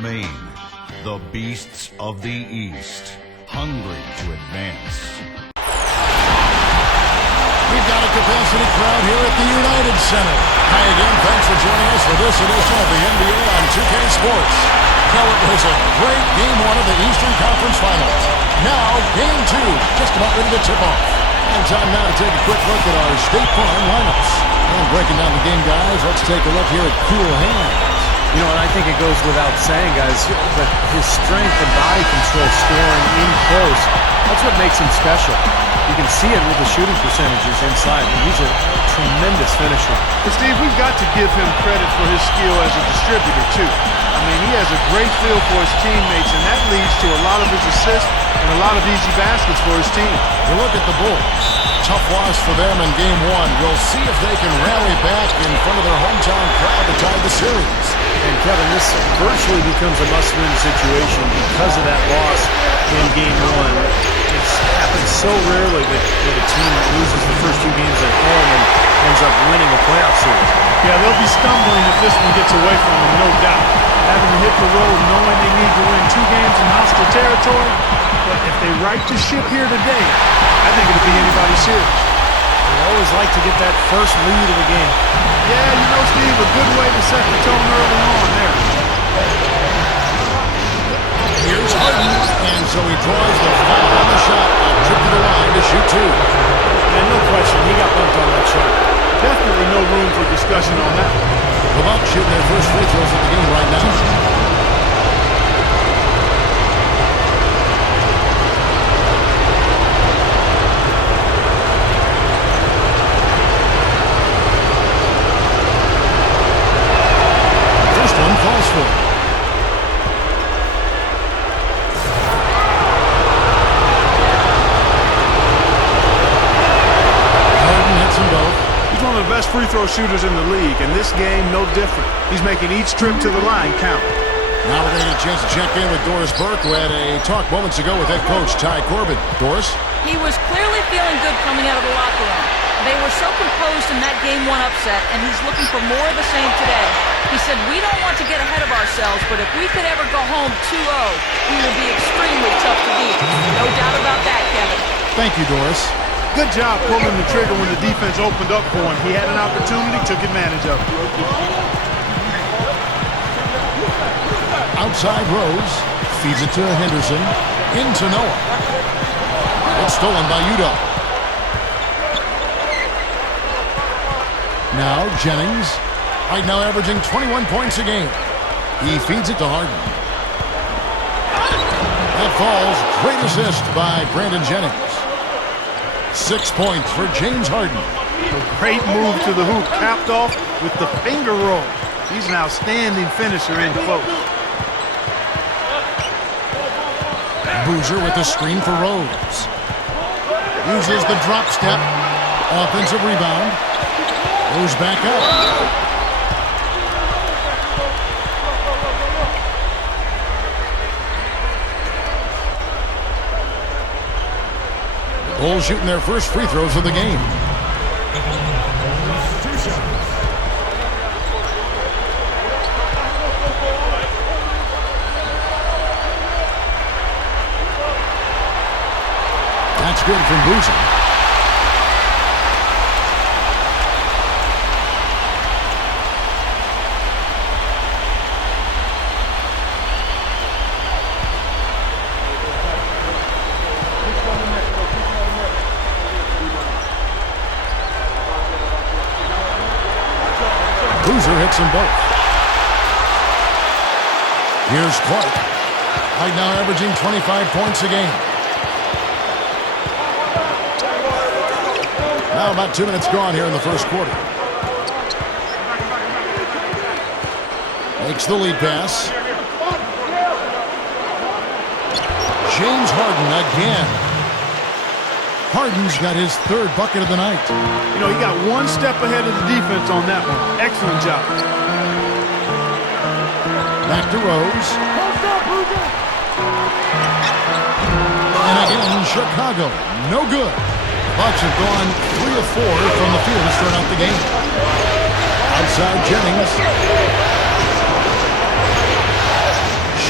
remain the Beasts of the East, hungry to advance. We've got a capacity crowd here at the United Center. Hi again, thanks for joining us for this edition of the NBA on 2K Sports. Well, it was a great game one of the Eastern Conference Finals. Now, game two, just about ready to tip off. And time now to take a quick look at our State Farm lineups. And breaking down the game, guys, let's take a look here at Cool Hands. You know, and I think it goes without saying, guys, but his strength and body control scoring in close, that's what makes him special. You can see it with the shooting percentages inside. I mean, he's a tremendous finisher. And Steve, we've got to give him credit for his skill as a distributor, too. I mean, he has a great feel for his teammates, and that leads to a lot of his assists and a lot of easy baskets for his team. We look at the Bulls. Tough loss for them in game one. We'll see if they can rally back in front of their hometown crowd to tie the series. And Kevin, this virtually becomes a must-win situation because of that loss in game one. It's happened so rarely that a team loses the first two games at home and ends up winning a playoff series. Yeah, they'll be stumbling if this one gets away from them, no doubt. Having to hit the road knowing they need to win 2 games in hostile territory. But if they right the ship here today, I think it'll be anybody's series. They always like to get that first lead of the game. Yeah, you know, Steve, a good way to set the tone early on there. Here's Harden, and so he draws the foul on the shot. A trip to the line to shoot 2. And no question, he got bumped on that shot. Definitely no room for discussion on that. The Bucks shooting their first free throws of the game right now. First one falls for him. Harden hits them both. He's one of the best free throw shooters in the league, and this game no different. He's making each trip to the line count. Now we're going to get a chance to check in with Doris Burke, who had a talk moments ago with head coach Ty Corbin. Doris? He was clearly feeling good coming out of the locker room. They were so composed in that game one upset, and he's looking for more of the same today. He said, we don't want to get ahead of ourselves, but if we could ever go home 2-0, we would be extremely tough to beat. No doubt about that, Kevin. Thank you, Doris. Good job pulling the trigger when the defense opened up for him. He had an opportunity, took advantage of it. Outside Rose, feeds it to Henderson, into Noah. It's stolen by Utah. Now Jennings, right now averaging 21 points a game. He feeds it to Harden. That falls, great assist by Brandon Jennings. 6 points for James Harden. A great move to the hoop, capped off with the finger roll. He's an outstanding finisher in close. Boozer with the screen for Rose. Uses the drop step. Offensive rebound. Goes back up. The Bulls shooting their first free throws of the game. That's good from Boozer. Boozer hits them both. Here's Clark. Right now averaging 25 points a game. Now about 2 minutes gone here in the first quarter. Makes the lead pass. James Harden again. Harden's got his 3rd bucket of the night. You know, he got one step ahead of the defense on that one. Excellent job. Back to Rose. And again, Chicago. No good. Bucks have gone 3 of 4 from the field to start out the game. Outside Jennings.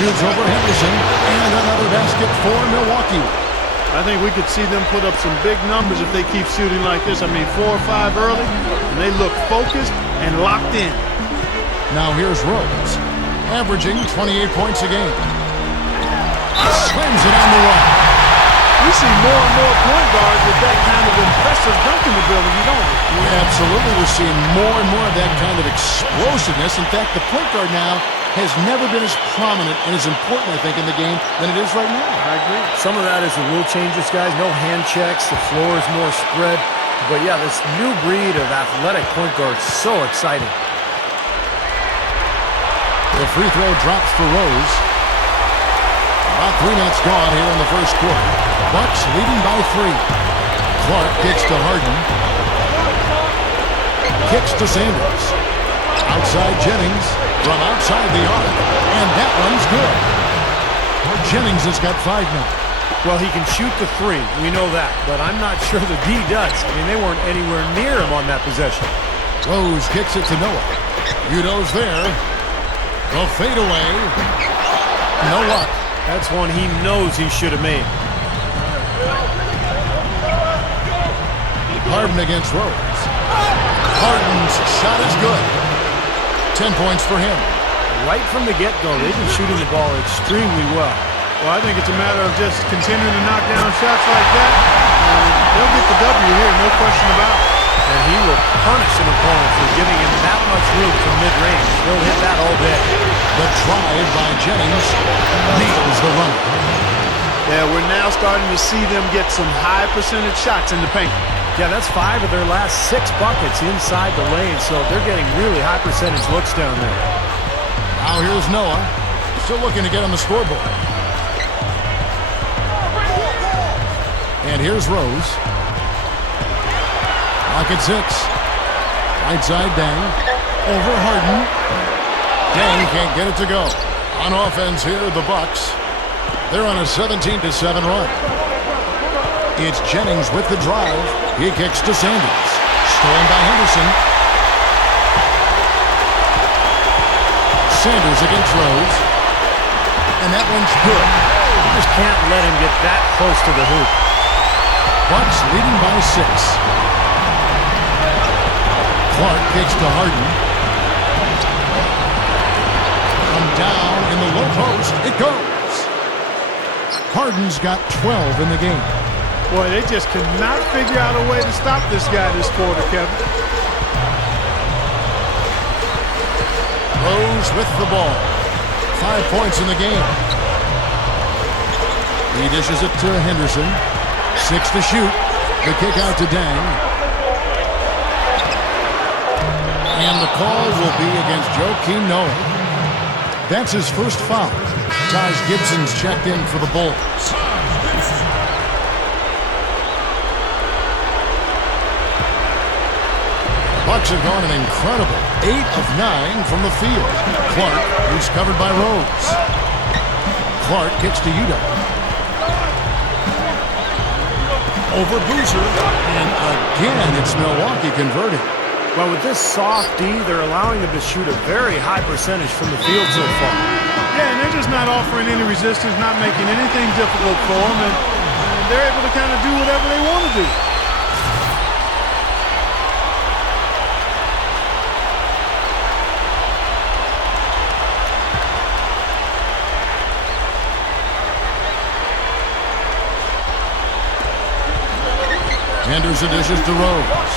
shoots over Henderson, and another basket for Milwaukee. I think we could see them put up some big numbers if they keep shooting like this. I mean, 4 or 5 early, and they look focused and locked in. Now here's Rose, averaging 28 points a game. Slams it on the run. We see more and more point guards with that kind of impressive dunking ability, don't we? Yeah, absolutely. We're seeing more and more of that kind of explosiveness. In fact, the point guard now has never been as prominent and as important, I think, in the game than it is right now. I agree. Some of that is the rule changes, guys. No hand checks. The floor is more spread. But, yeah, this new breed of athletic point guard is so exciting. The free throw drops for Rose. About 3 minutes gone here in the first quarter. Bucks leading by 3. Clark kicks to Harden. Kicks to Sanders. Outside Jennings from outside the arc. And that one's good. Jennings has got 5 now. Well, he can shoot the 3. We know that. But I'm not sure the D does. I mean, they weren't anywhere near him on that possession. Rose kicks it to Noah. Udo's there. The fadeaway. No luck. That's one he knows he should have made. Harden against Rose. Harden's shot is good. 10 points for him. Right from the get-go, they've been shooting the ball extremely well. Well, I think it's a matter of just continuing to knock down shots like that. They'll get the W here, no question about it. And he will punish an opponent for giving him that much room from mid-range. He'll hit that all day. The drive by Jennings nails the run. Yeah, we're now starting to see them get some high percentage shots in the paint. Yeah, that's 5 of their last 6 buckets inside the lane, so they're getting really high percentage looks down there. Now here's Noah, still looking to get on the scoreboard. And here's Rose. Lock at 6. Right side, Dang. Over Harden. Dang can't get it to go. On offense here, the Bucks. They're on a 17-7 run. It's Jennings with the drive. He kicks to Sanders. Stolen by Henderson. Sanders against Rose. And that one's good. You just can't let him get that close to the hoop. Bucks leading by 6. Clark kicks to Harden. From down in the low post, it goes. Harden's got 12 in the game. Boy, they just could not figure out a way to stop this guy this quarter, Kevin. Rose with the ball. 5 points in the game. He dishes it to Henderson. 6 to shoot. The kick out to Dang. And the call will be against Joakim Noah. That's his first foul. Taj Gibson's checked in for the Bulls. Bucks have gone an incredible 8 of 9 from the field. Clark, who's covered by Rose. Clark kicks to Udo. Over Boozer. And again, it's Milwaukee converting. Well, with this soft D, they're allowing them to shoot a very high percentage from the field so far. Yeah, and they're just not offering any resistance, not making anything difficult for them, and they're able to kind of do whatever they want to do. Henderson dishes to Rose.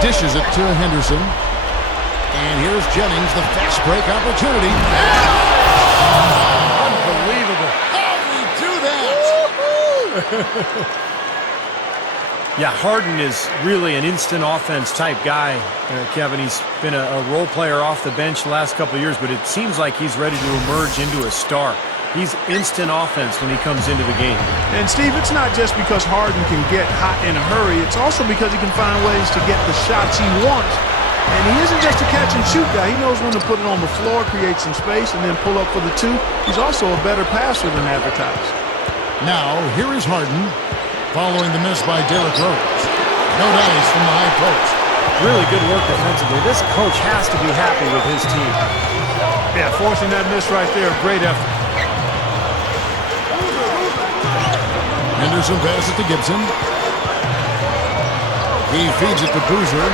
Dishes it to Henderson. And here's Jennings, the fast break opportunity. Unbelievable. How do we do that? Yeah, Harden is really an instant offense type guy, Kevin. He's been a role player off the bench the last couple of years, but it seems like he's ready to emerge into a star. He's instant offense when he comes into the game. And, Steve, it's not just because Harden can get hot in a hurry. It's also because he can find ways to get the shots he wants. And he isn't just a catch-and-shoot guy. He knows when to put it on the floor, create some space, and then pull up for the 2. He's also a better passer than advertised. Now, here is Harden, following the miss by Derrick Rose. No dice from the high post. Really good work defensively. This coach has to be happy with his team. Yeah, forcing that miss right there. Great effort. Henderson passes it to Gibson. He feeds it to Boozer.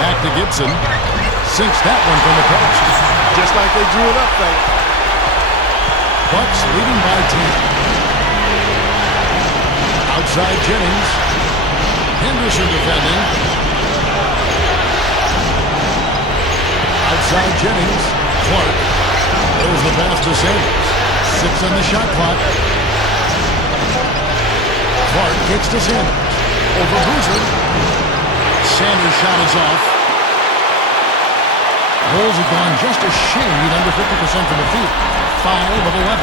Back to Gibson. Sinks that one from the post. Just like they drew it up, fellas. Bucks leading by 10. Outside Jennings. Henderson defending. Outside Jennings. Clark. There's the pass to Sanders. 6 on the shot clock. Clark kicks to Sanders. Over Boozer. Sanders' shot is off. Bulls have gone just a shade under 50% from the field. 5 of 11.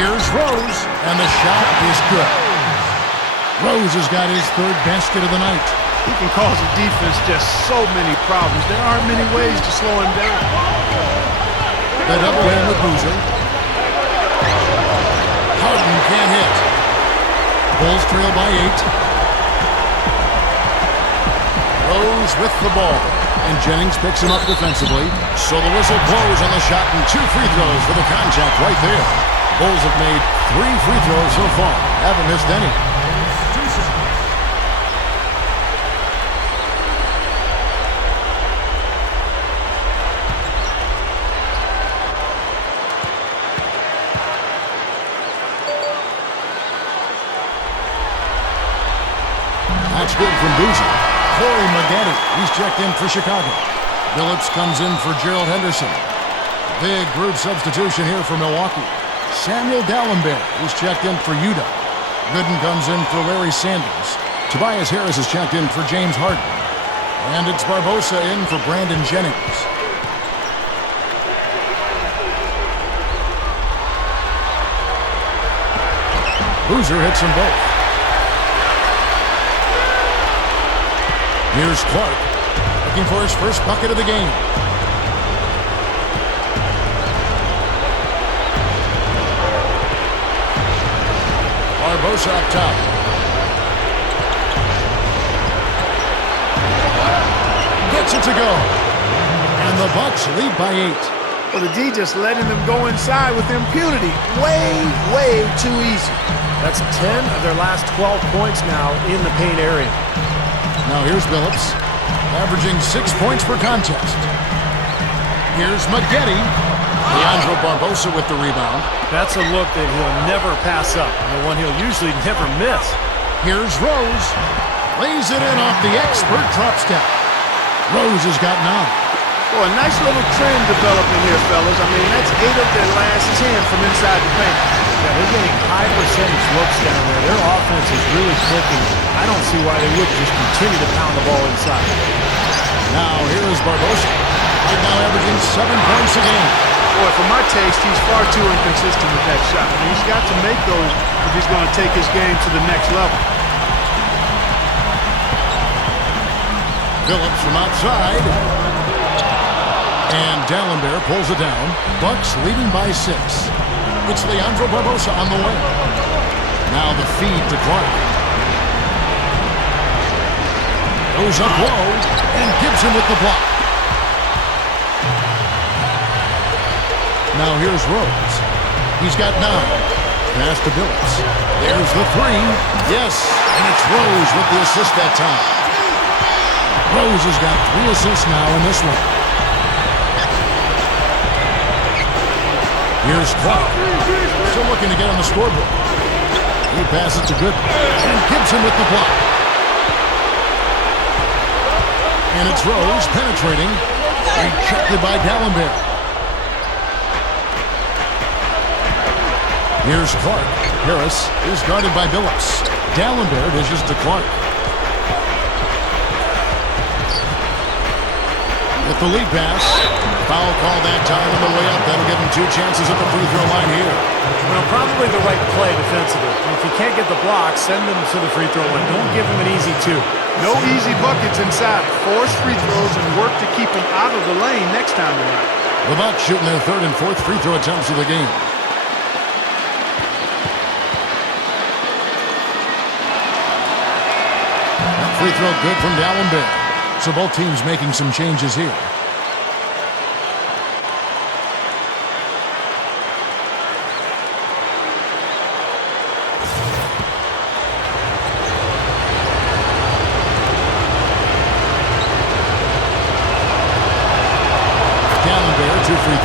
Here's Rose, and the shot is good. Rose has got his 3rd basket of the night. He can cause the defense just so many problems. There aren't many ways to slow him down. The double in with Boozer. Harden can't hit. Bulls trail by 8. Rose with the ball. And Jennings picks him up defensively. So the whistle blows on the shot and 2 free throws for the contact right there. Bulls have made 3 free throws so far. Haven't missed any. That's good from Boozer. Corey Maggette, he's checked in for Chicago. Billups comes in for Gerald Henderson. Big group substitution here for Milwaukee. Samuel Dallenberg, who's checked in for Utah. Gooden comes in for Larry Sanders. Tobias Harris is checked in for James Harden. And it's Barbosa in for Brandon Jennings. Boozer hits them both. Here's Clark, looking for his first bucket of the game. Barbosa up top. Gets it to go. And the Bucks lead by 8. Well, the D just letting them go inside with impunity. Way too easy. That's 10 of their last 12 points now in the paint area. Now here's Billups, averaging 6 points per contest. Here's Maggette. Leandro Barbosa with the rebound. That's a look that he'll never pass up, and the one he'll usually never miss. Here's Rose. Lays it in off the expert drop step. Rose has got 9. Well, a nice little trend developing here, fellas. I mean, that's 8 of their last 10 from inside the paint. Yeah, they're getting high percentage looks down there. Their offense is really clicking. I don't see why they wouldn't just continue to pound the ball inside. Now here is Barbosa. Right now averaging 7 points a game. Boy, for my taste, he's far too inconsistent with that shot. I mean, he's got to make those if he's going to take his game to the next level. Billups from outside. And Dallenberg pulls it down. Bucks leading by 6. It's Leandro Barbosa on the way. Now the feed to Clark. Goes up low and Gibson with the block. Now here's Rose. He's got 9. Pass to Billups. There's the 3. Yes, and it's Rose with the assist that time. Rose has got 3 assists now in this one. Here's Clark. Still looking to get on the scoreboard. He passes to Gooden. And Gibson with the block. And it's Rose penetrating. Rejected by Dallenberg. Here's Clark. Harris is guarded by Billups. Dallenberg dishes to Clark. With the lead pass. Foul call that time on the way up. That'll give him 2 chances at the free throw line here. Well, probably the right play defensively. If you can't get the block, send them to the free throw line. Don't give them an easy 2. No easy buckets inside. Force free throws and work to keep them out of the lane next time around. The Bucks shooting their 3rd and 4th free throw attempts of the game. That free throw good from Dallenberg. So both teams making some changes here.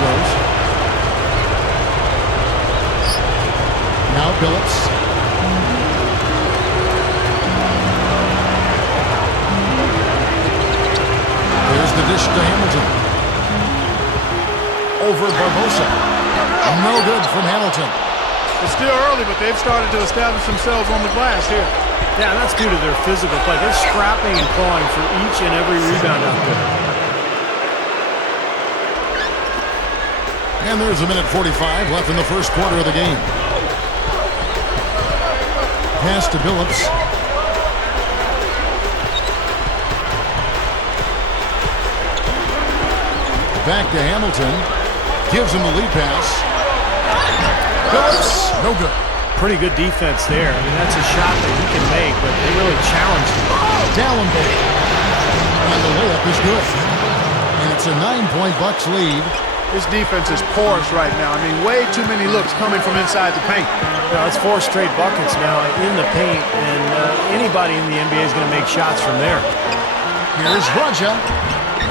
throws. Now Billups. There's the dish to Hamilton. Over Barbosa. No good from Hamilton. It's still early, but they've started to establish themselves on the glass here. Yeah, and that's due to their physical play. They're scrapping and clawing for each and every rebound out there. And there's a minute 45 left in the first quarter of the game. Pass to Billups. Back to Hamilton. Gives him the lead pass. Billups. No good. Pretty good defense there. I mean, that's a shot that he can make, but they really challenged him. Dallenberg. And the layup is good. And it's a 9-point Bucks lead. This defense is porous right now. I mean, way too many looks coming from inside the paint. You know, it's 4 straight buckets now in the paint, and anybody in the NBA is going to make shots from there. Here's Raja.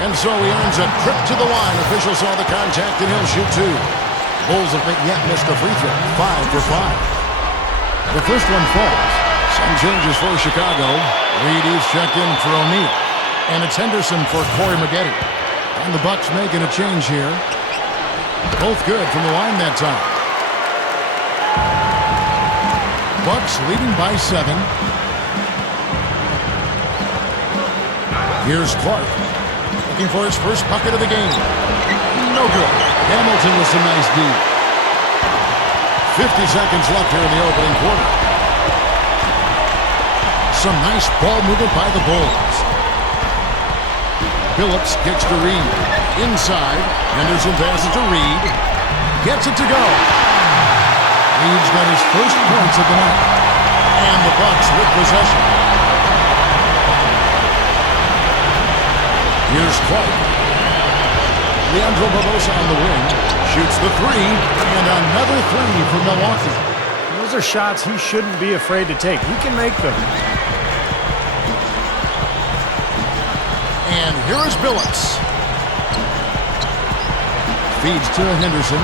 And so he earns a trip to the line. Official saw the contact, and he'll shoot 2. Bulls have yet missed a free throw. 5 for 5. The first one falls. Some changes for Chicago. Reed is checked in for O'Neal. And it's Henderson for Corey Maggette. And the Bucks making a change here. Both good from the line that time. Bucks leading by 7. Here's Clark. Looking for his first bucket of the game. No good. Hamilton with some nice D. 50 seconds left here in the opening quarter. Some nice ball movement by the Bulls. Billups kicks to Reed. Inside. Henderson passes to Reed. Gets it to go. Reed's got his first points of the night. And the Bucks with possession. Here's Clark. Leandro Barbosa on the wing. Shoots the 3. And another 3 from Milwaukee. Those are shots he shouldn't be afraid to take. He can make them. And here is Billups. Feeds to Henderson.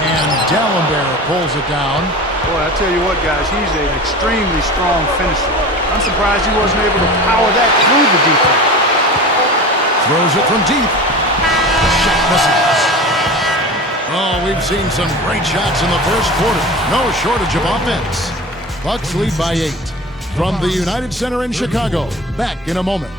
And Dallenberg pulls it down. Boy, I tell you what, guys, he's an extremely strong finisher. I'm surprised he wasn't able to power that through the defense. Throws it from deep. The shot misses. Oh, we've seen some great shots in the first quarter. No shortage of offense. Bucks lead by 8. From the United Center in Chicago. Back in a moment.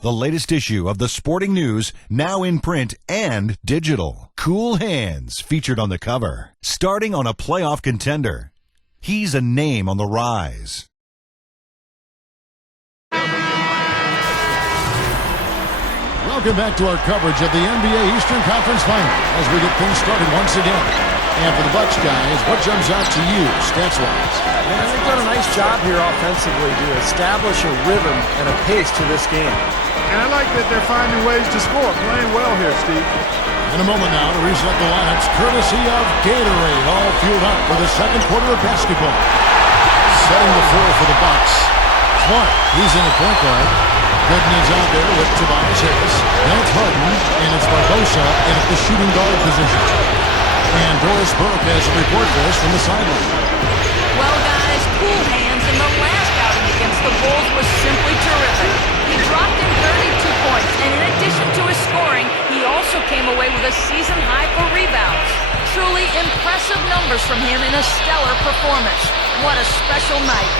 The latest issue of the Sporting News, now in print and digital. Cool Hands, featured on the cover. Starting on a playoff contender. He's a name on the rise. Welcome back to our coverage of the NBA Eastern Conference Final as we get things started once again. And for the Bucks guys, what jumps out to you, stats-wise? Man, they've done a nice job here offensively to establish a rhythm and a pace to this game. And I like that they're finding ways to score, playing well here, Steve. In a moment now to reset the lineups, courtesy of Gatorade, all fueled up for the second quarter of basketball. Setting the floor for the Bucks. Clark, he's in the point guard. Gooden is out there with Tobias Harris. Now it's Harden, and it's Barbosa in at the shooting guard position. And Doris Burke has a report for us from the sideline. Well, guys, Cool Hands in the last outing against the Bulls was simply terrific. He dropped in 32 points, and in addition to his scoring, he also came away with a season high for rebounds. Truly impressive numbers from him in a stellar performance. What a special night.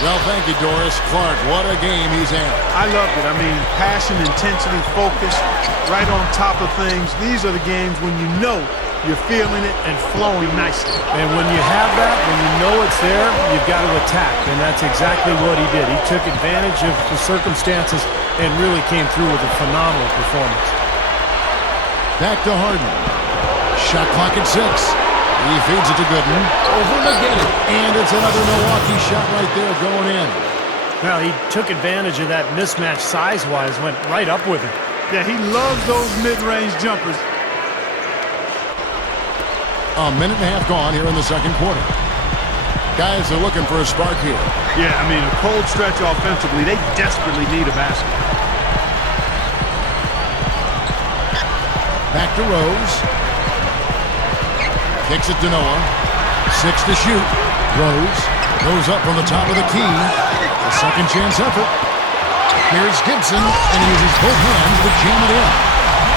Well, thank you, Doris. Clark, what a game he's had. I loved it. I mean, passion, intensity, focus, right on top of things. These are the games when you know you're feeling it and flowing nicely. And when you have that, when you know it's there, you've got to attack. And that's exactly what he did. He took advantage of the circumstances and really came through with a phenomenal performance. Back to Harden. Shot clock at 6. He feeds it to Gooden. Over Maggette. And it's another Milwaukee shot right there going in. Well, he took advantage of that mismatch size-wise, went right up with it. Yeah, he loves those mid-range jumpers. A minute and a half gone here in the second quarter. Guys are looking for a spark here. Yeah, I mean, a cold stretch offensively. They desperately need a basket. Back to Rose. Kicks it to Noah. 6 to shoot. Rose goes up from the top of the key. A second chance effort. Here's Gibson, and he uses both hands to jam it in.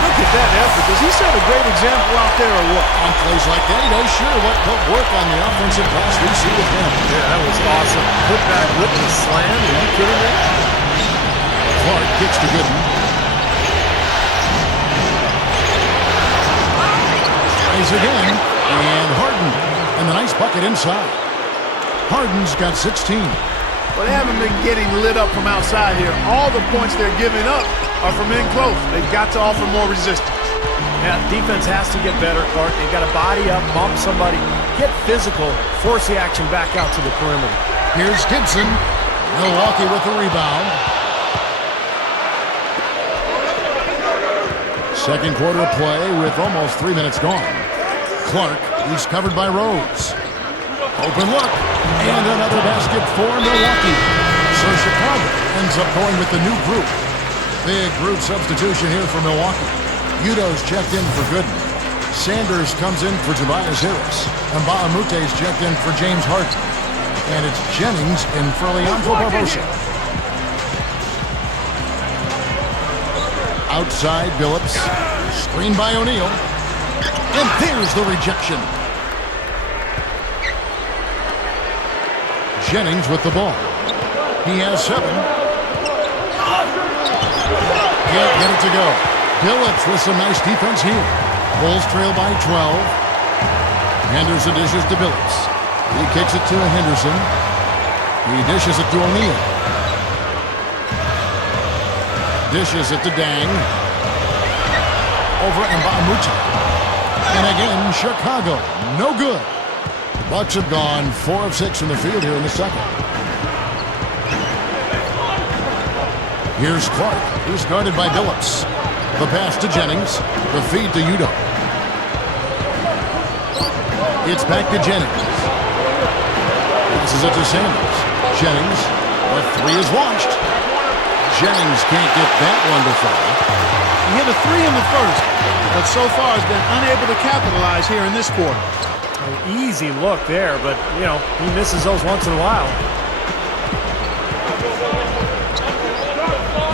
Look at that effort. Does he set a great example out there or what? On plays like that, he knows sure what will work on the offensive pass we see with him. Yeah, that was awesome. Put back with the slam. Are you kidding me? Clark kicks to Gooden. Tries again, and Harden. And the nice bucket inside. Harden's got 16. Well, they haven't been getting lit up from outside here. All the points they're giving up are from in close. They've got to offer more resistance. Yeah, defense has to get better, Clark. They've got to body up, bump somebody, get physical, force the action back out to the perimeter. Here's Gibson. Milwaukee with the rebound. Second quarter of play with almost 3 minutes gone. Clark, he's covered by Rose. Open look, and another basket for Milwaukee. So Chicago ends up going with the new group. Big group substitution here for Milwaukee. Udo's checked in for Gooden. Sanders comes in for Tobias Harris. And Baamute's checked in for James Harden. And it's Jennings in for Leandro Barbosa. Outside, Billups. Screen by O'Neal. And there's the rejection. Jennings with the ball. He has 7. Can't get it to go. Billups with some nice defense here. Bulls trail by 12. Henderson dishes to Billups. He kicks it to Henderson. He dishes it to O'Neal. Dishes it to Dang. Over Mbamute. And again, Chicago. No good. Bucks have gone 4 of 6 from the field here in the second. Here's Clark. He's guarded by Billups. The pass to Jennings. The feed to Udo. It's back to Jennings. Passes it to Sanders. Jennings. The 3 is launched. Jennings can't get that one to fall. He hit a 3 in the first, but so far has been unable to capitalize here in this quarter. An easy look there, but, you know, he misses those once in a while.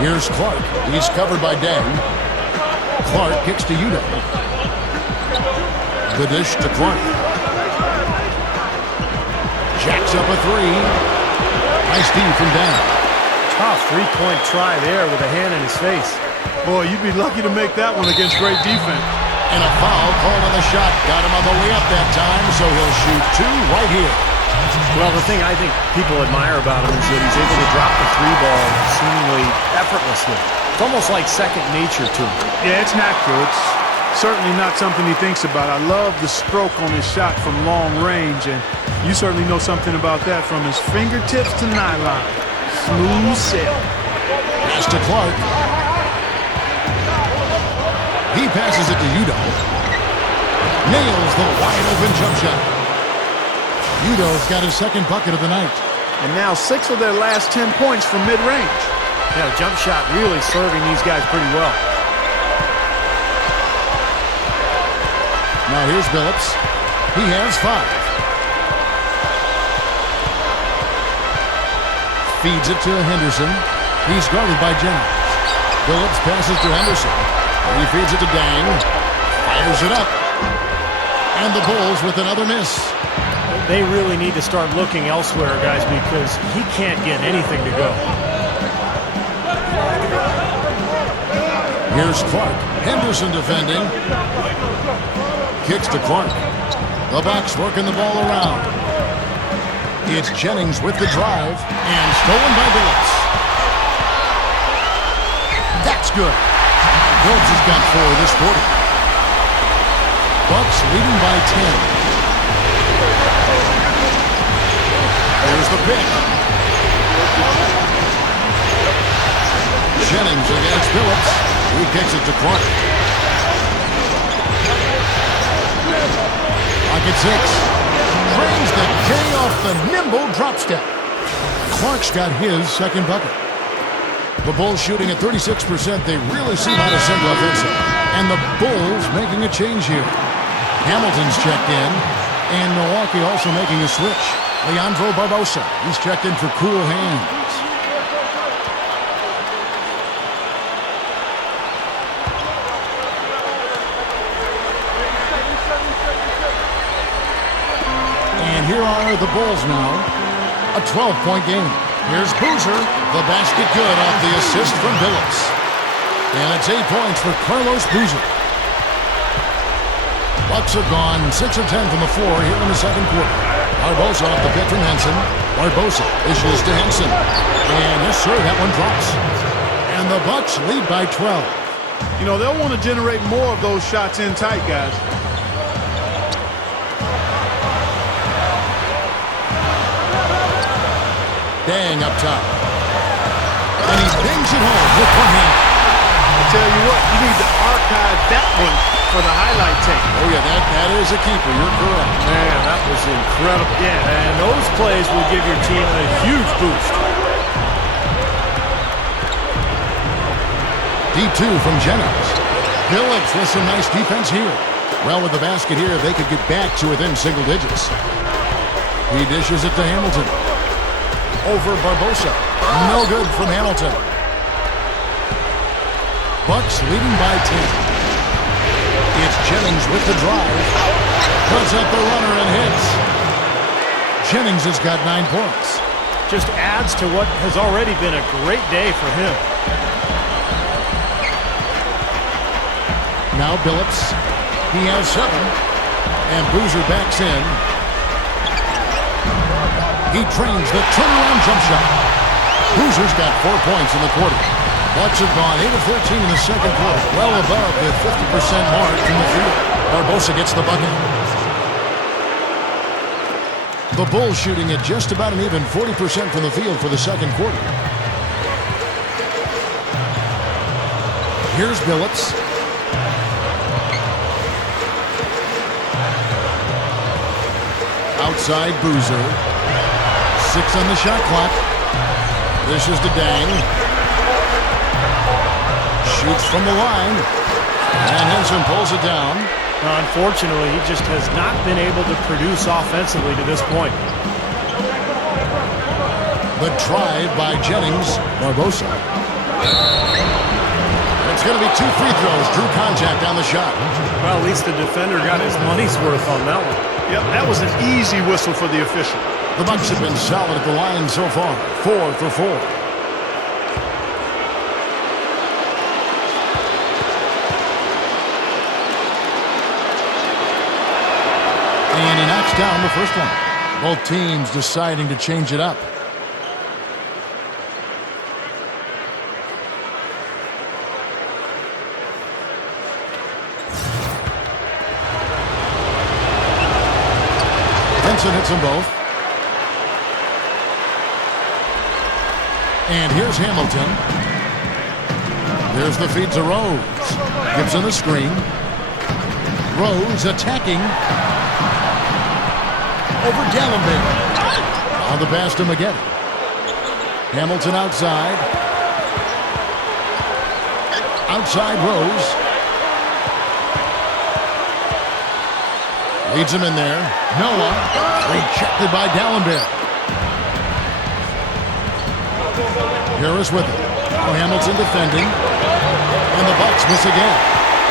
Here's Clark. He's covered by Dang. Clark kicks to Udo. The dish to Clark. Jacks up a 3. Nice D from Dang. Tough three-point try there with a hand in his face. Boy, you'd be lucky to make that one against great defense. And a foul called on the shot. Got him on the way up that time, so he'll shoot 2 right here. Well, the thing I think people admire about him is that he's able to drop the 3 ball seemingly effortlessly. It's almost like second nature to him. Yeah, it's natural. It's certainly not something he thinks about. I love the stroke on his shot from long range, and you certainly know something about that from his fingertips to nylon. Smooth sail. Pass to Clark. He passes it to Udo. Nails the wide-open jump shot. Udo's got his second bucket of the night. And now 6 of their last 10 points from mid-range. Yeah, jump shot really serving these guys pretty well. Now here's Billups. He has 5. Feeds it to Henderson. He's guarded by Jennings. Billups passes to Henderson. He feeds it to Dang. Fires it up. And the Bulls with another miss. They really need to start looking elsewhere, guys, because he can't get anything to go. Here's Clark. Henderson defending. Kicks to Clark. The Bucks working the ball around. It's Jennings with the drive. And stolen by Billups. That's good. Billups has got 4 this quarter. Bucks leading by 10. There's the pick. Jennings against Billups. He kicks it to Clark. Pocket 6. Drains the K off the nimble drop step. Clark's got his second bucket. The Bulls shooting at 36%. They really seem out of sync offensively. And the Bulls making a change here. Hamilton's checked in. And Milwaukee also making a switch. Leandro Barbosa. He's checked in for cool hands. And here are the Bulls now. A 12-point game. Here's Boozer. The basket good off the assist from Billups. And it's 8 points for Carlos Boozer. Bucks have gone 6 of 10 from the floor here in the second quarter. Barbosa off the pick from Henson. Barbosa issues to Henson. And yes, sir, that one drops. And the Bucks lead by 12. You know, they'll want to generate more of those shots in tight, guys. Dang up top. And he bangs it home with one hand. I tell you what, you need to archive that one for the highlight tape. Oh, yeah, that is a keeper. You're correct. Man, that was incredible. Yeah. And those plays will give your team a huge boost. D2 from Jennings. Billups with some nice defense here. Well, with the basket here, they could get back to within single digits. He dishes it to Hamilton. Over Barbosa. No good from Hamilton. Bucks leading by 10. It's Jennings with the drive. Puts up the runner and hits. Jennings has got 9 points. Just adds to what has already been a great day for him. Now Billups. He has 7. And Boozer backs in. He trains the turnaround jump shot. Boozer's got 4 points in the quarter. Bucks have gone 8 of 13 in the second quarter, well above the 50% mark from the field. Barbosa gets the bucket. The Bulls shooting at just about an even 40% from the field for the second quarter. Here's Billups. Outside Boozer. 6 on the shot clock. This is to Dang. Shoots from the line. And Henson pulls it down. Unfortunately, he just has not been able to produce offensively to this point. The drive by Jennings. Barbosa. It's going to be 2 free throws. Drew contact on the shot. Well, at least the defender got his money's worth on that one. Yep, that was an easy whistle for the official. The Bucks have been solid at the line so far. 4 for 4. And he knocks down the first one. Both teams deciding to change it up. Henson hits them both. And here's Hamilton. There's the feed to Rose. Gibson the screen. Rose attacking. Over D'Alembert. On the pass to Maggette. Hamilton outside. Outside Rose. Leads him in there. Noah. Rejected by D'Alembert. Harris with it. Now Hamilton defending. And the Bucks miss again.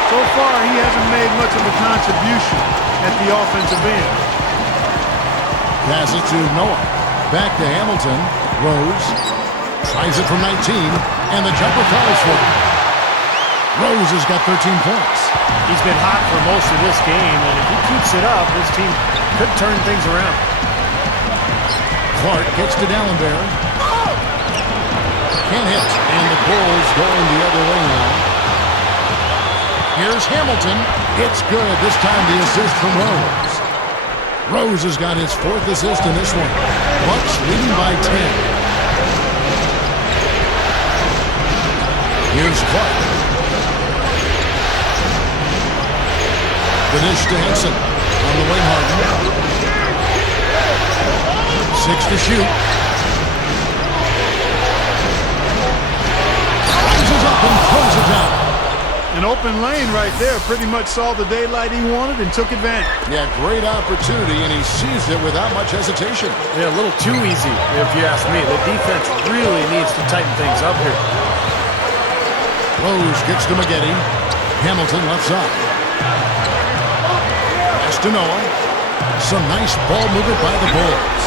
So far, he hasn't made much of a contribution at the offensive end. Pass it to Noah. Back to Hamilton. Rose. Tries it from 19. And the jumper falls for him. Rose has got 13 points. He's been hot for most of this game, and if he keeps it up, this team could turn things around. Clark gets to D'Alembert. Can't hit. And the Bulls going the other way now. Here's Hamilton. It's good. This time the assist from Rose. Rose has got his 4th assist in this one. Bucks leading by 10. Here's Clark. The dish to Henson. On the wing, Harden. 6 to shoot. Rises up and throws it down. An open lane right there. Pretty much saw the daylight he wanted and took advantage. Yeah, great opportunity, and he seized it without much hesitation. Yeah, a little too easy, if you ask me. The defense really needs to tighten things up here. Rose gets to Maggette. Hamilton left side. Pass to Noah. Some nice ball movement by the Bulls.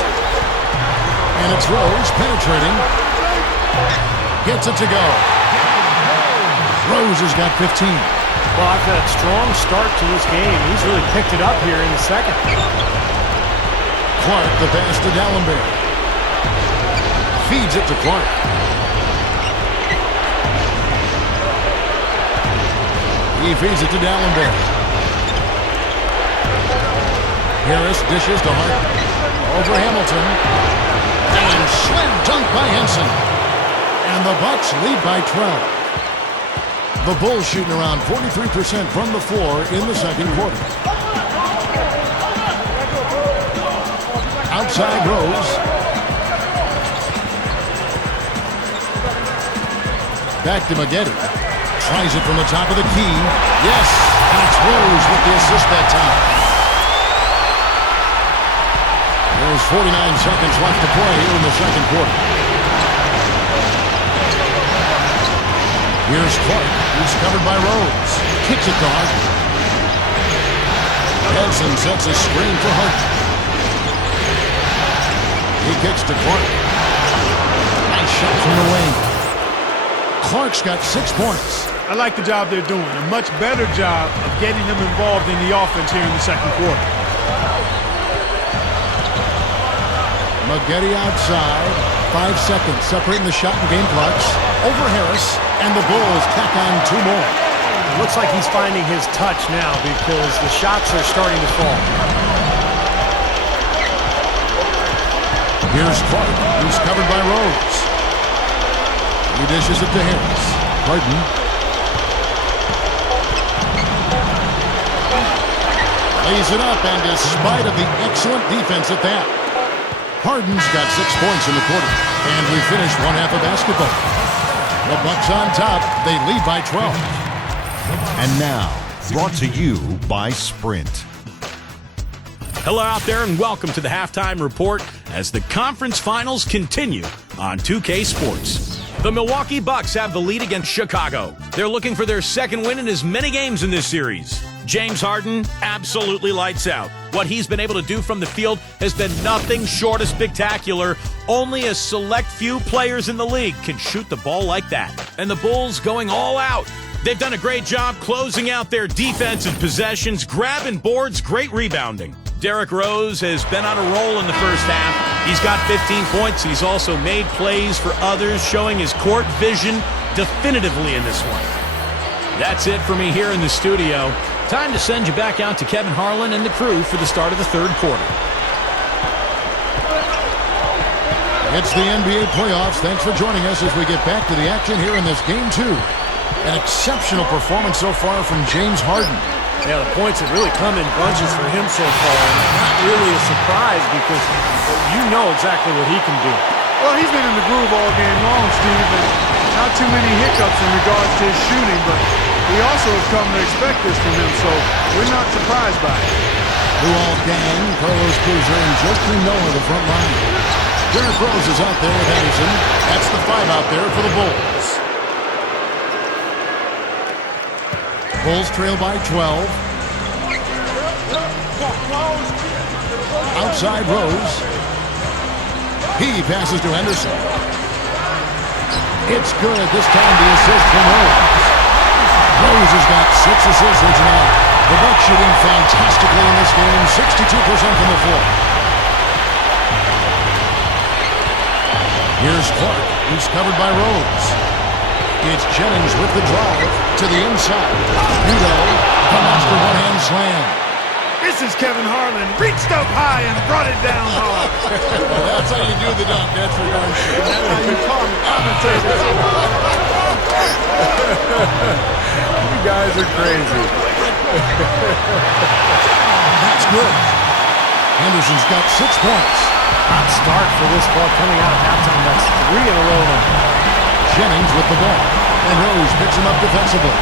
And it's Rose penetrating. Gets it to go. Rose has got 15. Well, after that strong start to this game, he's really picked it up here in the second. Clark, the pass to Dallenberg. Feeds it to Clark. He feeds it to Dallenberg. Harris dishes to Hart. Over Hamilton. And slam dunk by Henson. And the Bucks lead by 12. The Bulls shooting around 43% from the floor in the second quarter. Outside Rose. Back to Maggette. Tries it from the top of the key. Yes, and it's Rose with the assist that time. There's 49 seconds left to play here in the second quarter. Here's Clark, who's covered by Rose. Kicks it to Hart. Henson sets a screen for Hart. He kicks to Clark. Nice shot from the wing. Clark's got 6 points. I like the job they're doing. A much better job of getting them involved in the offense here in the second quarter. Maggette outside. 5 seconds separating the shot and game clocks. Over Harris, and the Bulls tack on 2 more. It looks like he's finding his touch now because the shots are starting to fall. Here's Clark, who's covered by Rose. He dishes it to Harris. Harden. Lays it up, and despite of the excellent defense at that, Harden's got 6 points in the quarter. And we finish one half of basketball. The Bucks on top. They lead by 12. And now, brought to you by Sprint. Hello out there and welcome to the Halftime Report as the conference finals continue on 2K Sports. The Milwaukee Bucks have the lead against Chicago. They're looking for their second win in as many games in this series. James Harden absolutely lights out. What he's been able to do from the field has been nothing short of spectacular. Only a select few players in the league can shoot the ball like that. And the Bulls going all out. They've done a great job closing out their defensive possessions, grabbing boards, great rebounding. Derrick Rose has been on a roll in the first half. He's got 15 points. He's also made plays for others, showing his court vision definitively in this one. That's it for me here in the studio. Time to send you back out to Kevin Harlan and the crew for the start of the third quarter. It's the NBA playoffs. Thanks for joining us as we get back to the action here in this game 2. An exceptional performance so far from James Harden. Yeah, the points have really come in bunches for him so far. And not really a surprise because you know exactly what he can do. Well, he's been in the groove all game long, Steve, and not too many hiccups in regards to his shooting, but we also have come to expect this from him, so we're not surprised by it. Luol Deng, Carlos Boozer, and Joakim Noah the front line. Derrick Rose is out there with Anderson. That's the 5 out there for the Bulls. Bulls trail by 12. Outside Rose. He passes to Henderson. It's good. This time the assist from Rose. Rose has got 6 assists here tonight. The Bucks shooting fantastically in this game, 62% from the floor. Here's Clark, who's covered by Rose. It's Jennings with the drive to the inside. Udo comes to one-hand slam. This is Kevin Harlan, reached up high and brought it down hard. Well, that's how you do the dunk. That's for darn sure. That's how you call me commentators. You guys are crazy. That's good. Henderson's got 6 points. Hot start for this ball coming out of halftime. That's 3 in a row now. Jennings with the ball. And Rose picks him up defensively.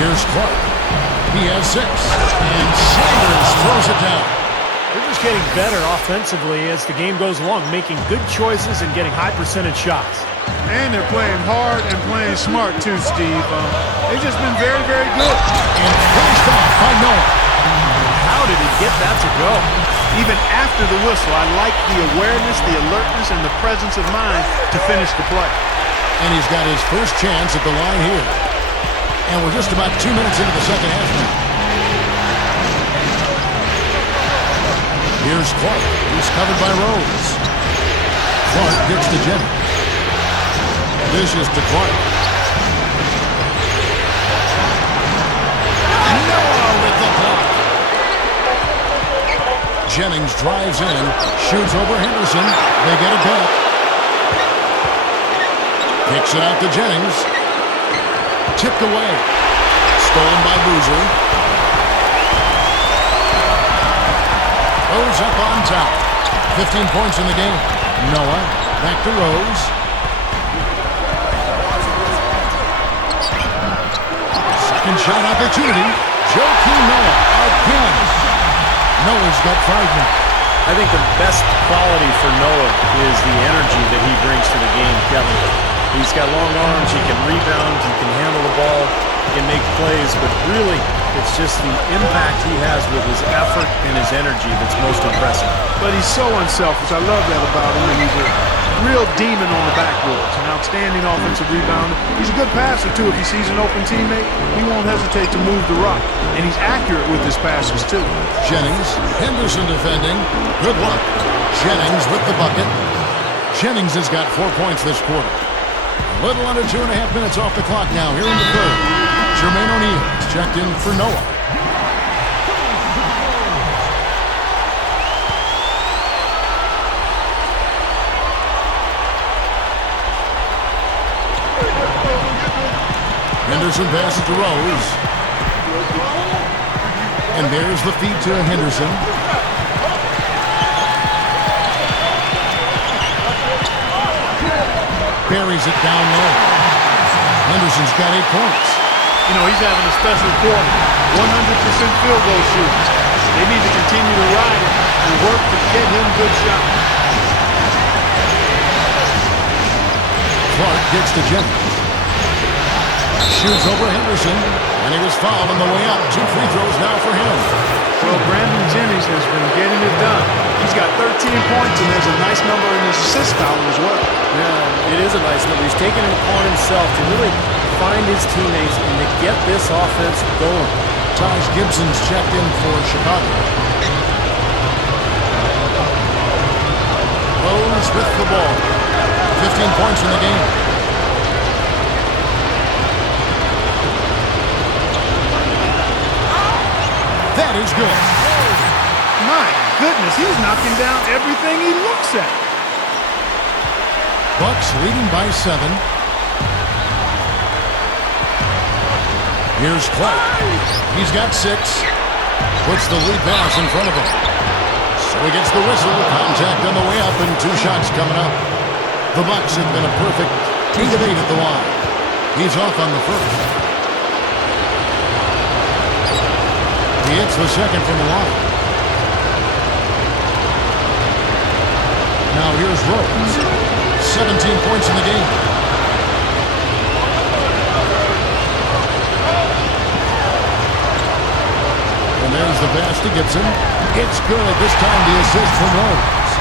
Here's Clark. He has 6. And Sanders throws it down. They're just getting better offensively as the game goes along, making good choices and getting high percentage shots. And they're playing hard and playing smart too, Steve. They've just been very, very good. And finished off by Noah. How did he get that to go? Even after the whistle, I like the awareness, the alertness, and the presence of mind to finish the play. And he's got his first chance at the line here. And we're just about 2 minutes into the second half now. Here's Clark. He's covered by Rose. Clark gets to Jennings. Dishes to Clark. Noah with the block. Jennings drives in, shoots over Henderson. They get it back. Kicks it out to Jennings. Tipped away. Stolen by Boozer. Rose up on top. 15 points in the game. Noah back to Rose. Second shot opportunity. Joakim Noah again. Noah's got 5 now. I think the best quality for Noah is the energy that he brings to the game, Kevin. He's got long arms, he can rebound, he can handle the ball, he can make plays, but really it's just the impact he has with his effort and his energy that's most impressive. But he's so unselfish. I love that about him. And he's a real demon on the backboards. An outstanding offensive rebounder. He's a good passer, too. If he sees an open teammate, he won't hesitate to move the rock. And he's accurate with his passes, too. Jennings, Henderson defending. Good luck. Jennings with the bucket. Jennings has got 4 points this quarter. A little under 2.5 minutes off the clock now here in the third. Jermaine O'Neal is checked in for Noah. Henderson passes to Rose. And there's the feed to Henderson. Buries it down low. Henderson's got 8 points. You know, he's having a special quarter. 100% field goal shooting. They need to continue to ride him and work to get him good shots. Clark gets to Jennings. Shoots over Henderson, and he was fouled on the way up. 2 free throws now for him. Well, Brandon Jennings has been getting it done. He's got 13 points, and there's a nice number in his assist column as well. Yeah, it is a nice number. He's taken it upon himself to really find his teammates and to get this offense going. Taj Gibson's checked in for Chicago. Rose with the ball. 15 points in the game. That is good. My goodness, he's knocking down everything he looks at. Bucks leading by 7. Here's Clark. He's got 6. Puts the lead pass in front of him. So he gets the whistle. Contact on the way up and 2 shots coming up. The Bucks have been a perfect 8 of 8 at the line. He's off on the first. He hits the second from the line. Now here's Rose. 17 points in the game. And there's the pass to Gibson. It's good. This time the assist from Rose.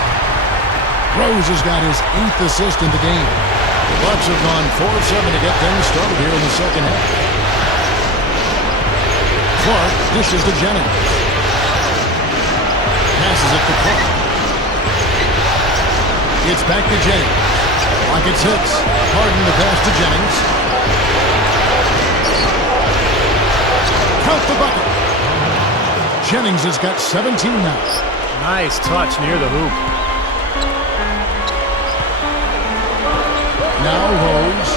Rose has got his 8th assist in the game. The Bucks have gone 4 of 7 to get things started here in the second half. Clark dishes to Jennings. Passes it to Clark. It's back to Jennings. Rockets hits. Harden the pass to Jennings. Count the bucket. Jennings has got 17 now. Nice touch near the hoop. Now Rose.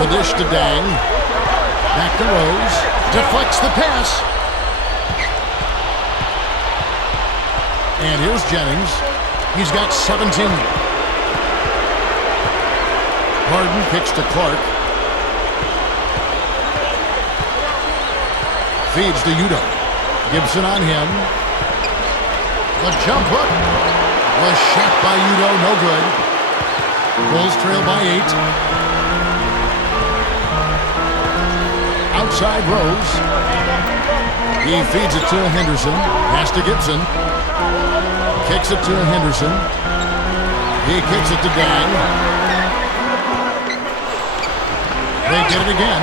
The dish to Dang. Back to Rose. Deflects the pass. And here's Jennings. He's got 17. Harden kicks to Clark. Feeds to Udo. Gibson on him. The jump hook was shot by Udo, no good. Bulls trail by 8. Outside Rose. He feeds it to Henderson. Pass to Gibson. Kicks it to Henderson. He kicks it to Dan. They get it again.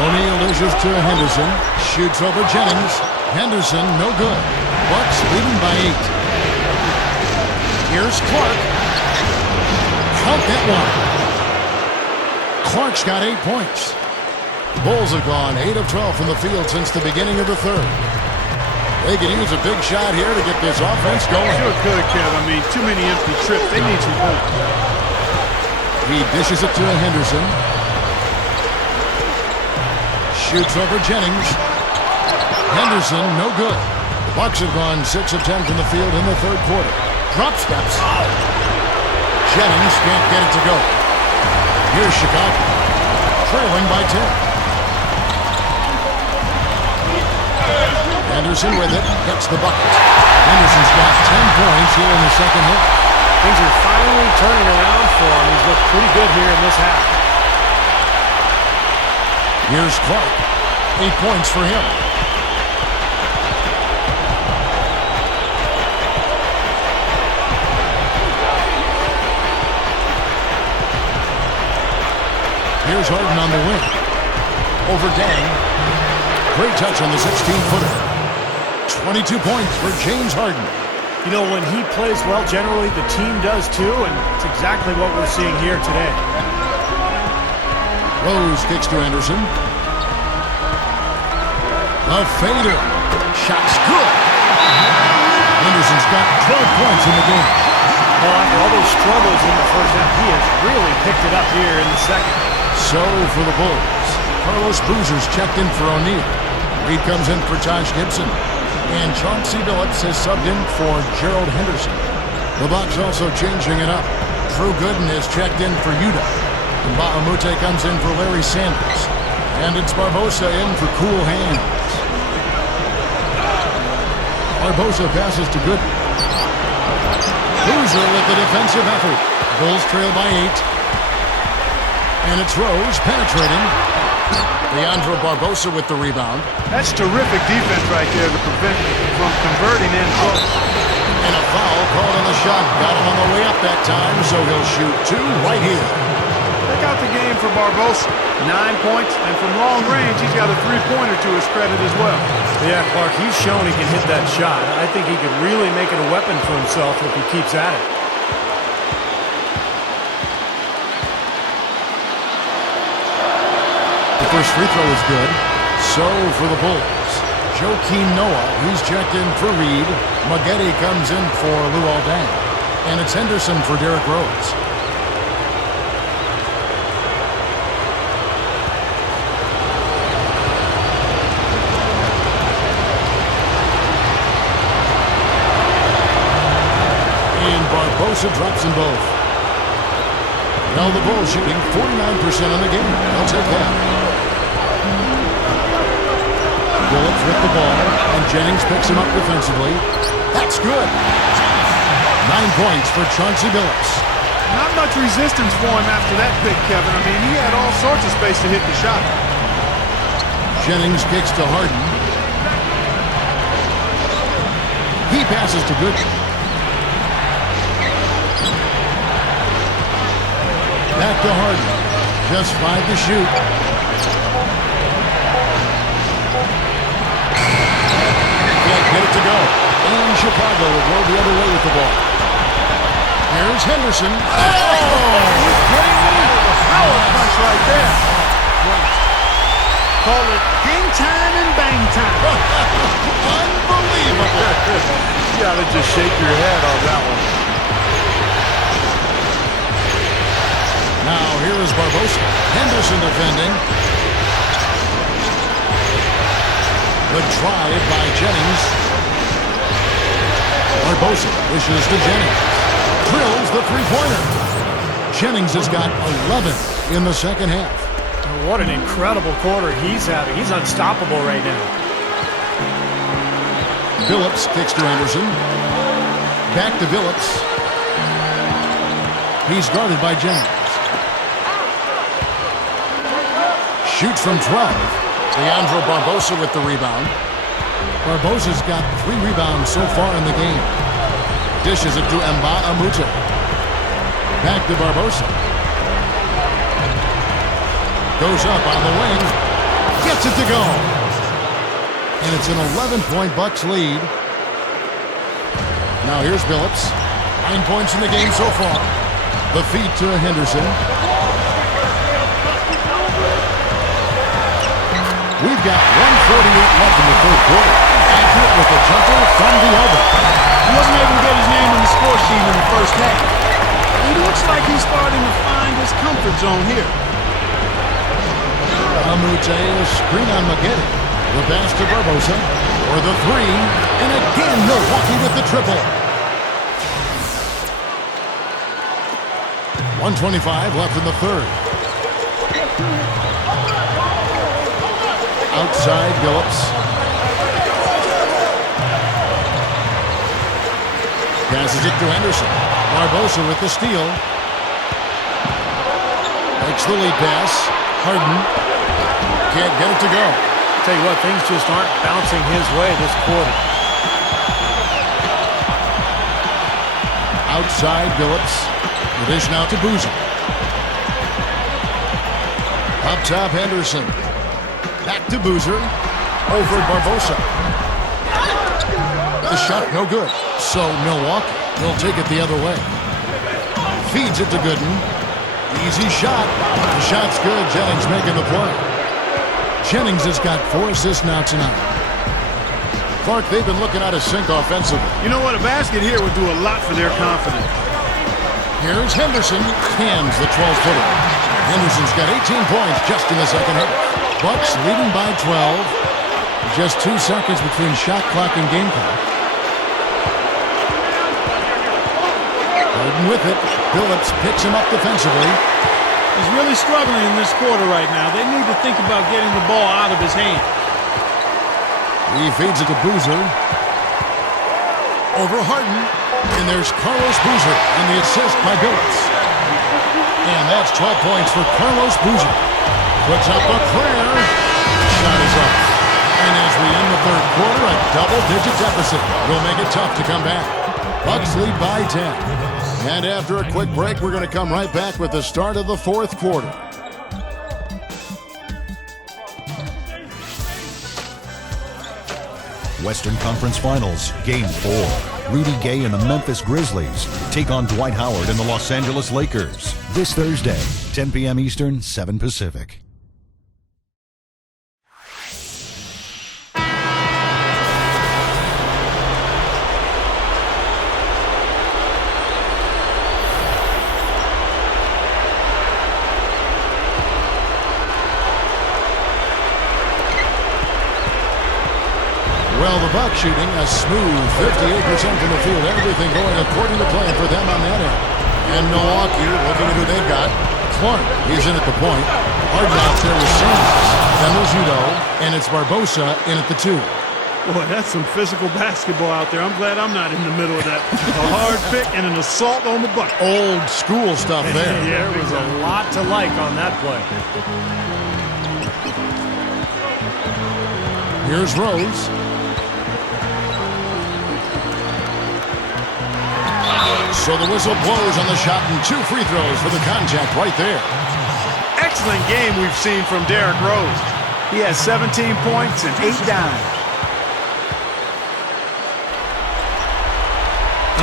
O'Neal dishes to Henderson. Shoots over Jennings. Henderson, no good. Bucks leading by 8. Here's Clark. Count that one. Clark's got 8 points. Bulls have gone 8 of 12 from the field since the beginning of the third. They could use a big shot here to get this offense going. Sure could, Kev. I mean, too many empty trips. They need some points. He dishes it to Henderson. Shoots over Jennings. Henderson, no good. The Bucks have gone 6 of 10 from the field in the third quarter. Drop steps. Jennings can't get it to go. Here's Chicago, trailing by 10. Henderson with it, gets the bucket. Henderson's got 10 points here in the second half. Things are finally turning around for him. He's looked pretty good here in this half. Here's Clark. 8 points for him. Here's Harden on the wing. Over Dang. Great touch on the 16-footer. 22 points for James Harden. You know, when he plays well, generally the team does too, and it's exactly what we're seeing here today. Rose kicks to Anderson. A fader. Shot's good. Anderson's got 12 points in the game. Well, after all those struggles in the first half, he has really picked it up here in the second. So for the Bulls, Carlos Boozer's checked in for O'Neal. Reed comes in for Taj Gibson. And Chauncey Billups has subbed in for Gerald Henderson. The Bucks also changing it up. Drew Gooden is checked in for Udo. And Bahamute comes in for Larry Sanders. And it's Barbosa in for Cool Hands. Barbosa passes to Gooden. Boozer with the defensive effort. Bulls trail by 8. And it's Rose penetrating. Leandro Barbosa with the rebound. That's terrific defense right there to prevent from converting in close. And a foul called on the shot. Got him on the way up that time, so he'll shoot 2 right here. Check out the game for Barbosa. 9 points, and from long range, he's got a three-pointer to his credit as well. Yeah, Clark, he's shown he can hit that shot. I think he could really make it a weapon for himself if he keeps at it. The first free throw is good. So for the Bulls, Joakim Noah, he's checked in for Reed. Maggette comes in for Luol Deng. And it's Henderson for Derrick Rose. And Barbosa drops them both. Now the Bulls shooting 49% on the game. I'll take that. Billups with the ball, and Jennings picks him up defensively. That's good. 9 points for Chauncey Billups. Not much resistance for him after that pick, Kevin. I mean, he had all sorts of space to hit the shot. Jennings kicks to Harden. He passes to Gooden. Back to Harden. Just 5 to shoot. Can't get it to go. And Chicago will go the other way with the ball. Here's Henderson. Oh! Are you kidding me? Power punch right there. Call it hang time and bang time. Unbelievable. You gotta just shake your head on that one. Now here is Barbosa. Henderson defending. The drive by Jennings. Barbosa wishes to Jennings. drills the three-pointer. Jennings has got 11 in the second half. What an incredible quarter he's having. He's unstoppable right now. Phillips kicks to Anderson. Back to Phillips. He's guarded by Jennings. Shoots from 12. Leandro Barbosa with the rebound. Barbosa's got 3 rebounds so far in the game. Dishes it to Nba2K13. Back to Barbosa. Goes up on the wing. Gets it to go. And it's an 11-point Bucks lead. Now here's Phillips. 9 points in the game so far. The feed to Henderson. We've got 1:48 left in the third quarter. Accurate with a jumper from the elbow. He wasn't able to get his name on the score sheet in the first half. He looks like he's starting to find his comfort zone here. Amute, a screen on McGinn. The pass to Barbosa for the 3. And again, Milwaukee with the triple. 1:25 left in the third. Outside Phillips. Passes it to Henderson. Barbosa with the steal. Makes the lead pass. Harden can't get it to go. Tell you what, things just aren't bouncing his way this quarter. Outside Phillips. The dish now to Boozer. Up top Henderson. Back to Boozer. Over Barbosa. The shot no good. So Milwaukee will take it the other way. Feeds it to Gooden. Easy shot. The shot's good. Jennings making the play. Jennings has got 4 assists now tonight. Clark, they've been looking out of sync offensively. You know what? A basket here would do a lot for their confidence. Here's Henderson. Cans the 12-footer. Henderson's got 18 points just in the second half. Bucks leading by 12. Just 2 seconds between shot clock and game clock. Harden with it. Phillips picks him up defensively. He's really struggling in this quarter right now. They need to think about getting the ball out of his hand. He feeds it to Boozer. Over Harden. And there's Carlos Boozer and the assist by Phillips. And that's 12 points for Carlos Boozer. Puts up a prayer. Shot is up. And as we end the third quarter, a double-digit deficit will make it tough to come back. Bucks lead by 10. And after a quick break, we're going to come right back with the start of the fourth quarter. Western Conference Finals, Game 4. Rudy Gay and the Memphis Grizzlies take on Dwight Howard and the Los Angeles Lakers. This Thursday, 10 p.m. Eastern, 7 Pacific. Well, the Bucks shooting a smooth 58% from the field. Everything going according to plan for them on that end. And Milwaukee, looking at who they've got. Clark, he's in at the point. Harden out there with Sanders. Then there's Udo, and it's Barbosa in at the 2. Boy, that's some physical basketball out there. I'm glad I'm not in the middle of that. A hard pick and an assault on the bucket. Old school stuff there. Yeah, there was a lot to like on that play. Here's Rose. So the whistle blows on the shot and 2 free throws for the contact right there. Excellent game we've seen from Derrick Rose. He has 17 points and 8 dimes.